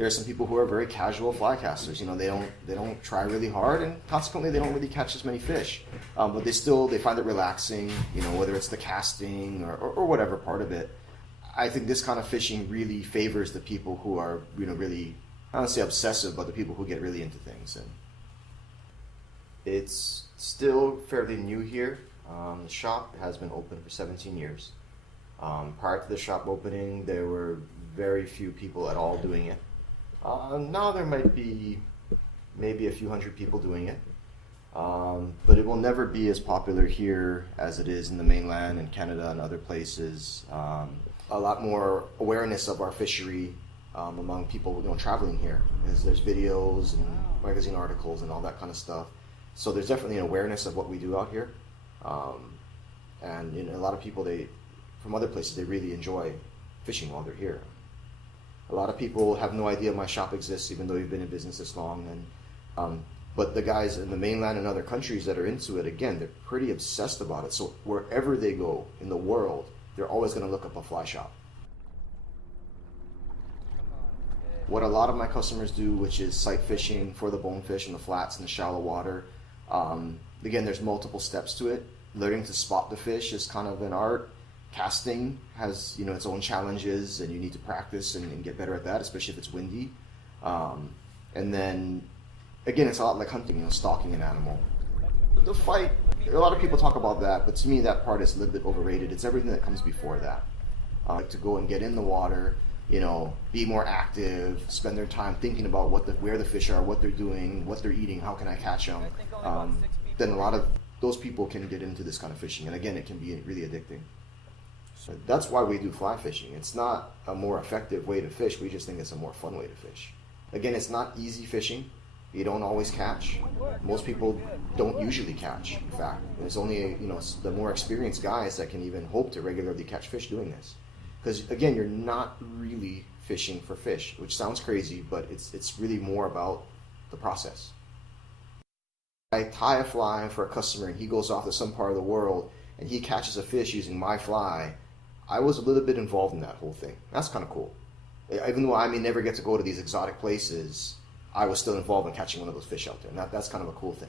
there are some people who are very casual fly casters. You know, they don't try really hard, and consequently they don't really catch as many fish. But they find it relaxing. You know, whether it's the casting or whatever part of it. I think this kind of fishing really favors the people who are, you know, really, I don't say obsessive, but the people who get really into things. And it's still fairly new here. The shop has been open for 17 years. Prior to the shop opening, there were very few people at all doing it. Now there might be maybe a few hundred people doing it. But it will never be as popular here as it is in the mainland and Canada and other places. A lot more awareness of our fishery among people, you know, traveling here. There's videos and magazine articles and all that kind of stuff. So there's definitely an awareness of what we do out here. And you know, a lot of people, from other places, they really enjoy fishing while they're here. A lot of people have no idea my shop exists, even though we've been in business this long. And but the guys in the mainland and other countries that are into it, again, they're pretty obsessed about it. So wherever they go in the world, they're always going to look up a fly shop. What a lot of my customers do, which is sight fishing for the bonefish in the flats and the shallow water. Again, there's multiple steps to it. Learning to spot the fish is kind of an art. Casting has, you know, its own challenges, and you need to practice and get better at that, especially if it's windy. And then, again, it's a lot like hunting, you know, stalking an animal. The fight, a lot of people talk about that, but to me that part is a little bit overrated. It's everything that comes before that. To go and get in the water, you know, be more active, spend their time thinking about where the fish are, what they're doing, what they're eating, how can I catch them. Then a lot of those people can get into this kind of fishing, and again, it can be really addicting. So that's why we do fly fishing. It's not a more effective way to fish, we just think it's a more fun way to fish. Again, it's not easy fishing. You don't always catch. Most people don't usually catch, in fact. There's only, you know, the more experienced guys that can even hope to regularly catch fish doing this. Because again, you're not really fishing for fish, which sounds crazy, but it's really more about the process. I tie a fly for a customer and he goes off to some part of the world and he catches a fish using my fly. I was a little bit involved in that whole thing. That's kind of cool. Even though I may never get to go to these exotic places, I was still involved in catching one of those fish out there, and that's kind of a cool thing.